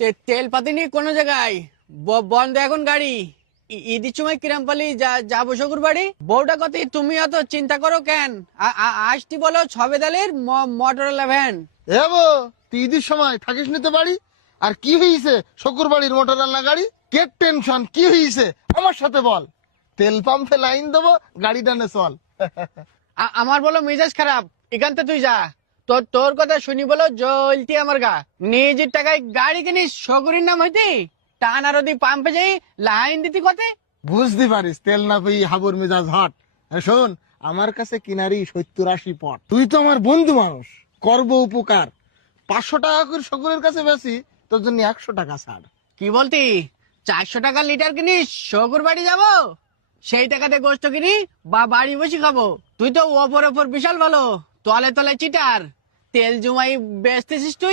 তেল পাতি নেই কোনো জায়গায়, বন্ধ এখন গাড়ি। ঈদের সময় কিরামপালি যাবো শ্বশুর বাড়ি। বউটা কত, তুমি অত চিন্তা করো কেন? আসতি বলো ছবেদালের মোটরলা ভ্যান। এবো তুই ঈদের সময় থাকিস নিতে বাড়ি, আর কি হয়েছে শ্বশুর বাড়ির মোটর রান্না গাড়ি? কে টেনশন কি হয়েছে আমার সাথে বল, তেল পাম্পে লাইন দেবো, গাড়ি টানে চল। আমার বলো মেজাজ খারাপ, এখান থেকে তুই যা। তোর কথা শুনি বলো জ্বলতি আমার গা। নিজের টাকায় গাড়ি কিনিস শগুরির নাম হইতে, টানা রদি পাম্পে যাই লাইন দিতি কতে। বুঝতে পারিস তেল না পেয়ে হাবুর মেজাজ হট। শোন, আমার কাছে কিনারি 70-80 পট, তুই তো আমার বন্ধু মানুষ, করব উপকার। 500 টাকা করে সকলের কাছে বেশি, তোর জন্য 100 টাকা ছাড়। কি বলতি? 400 টাকা লিটার কিনিস শগুর বাড়ি যাব, সেই টাকাতে গোস্ত কিনি বা বাড়ি বসে খাবো। তুই তো ওপর ওপর বিশাল ভালো, তলে তলে চিটার। তেল জমাই বেচতেছিস তুই,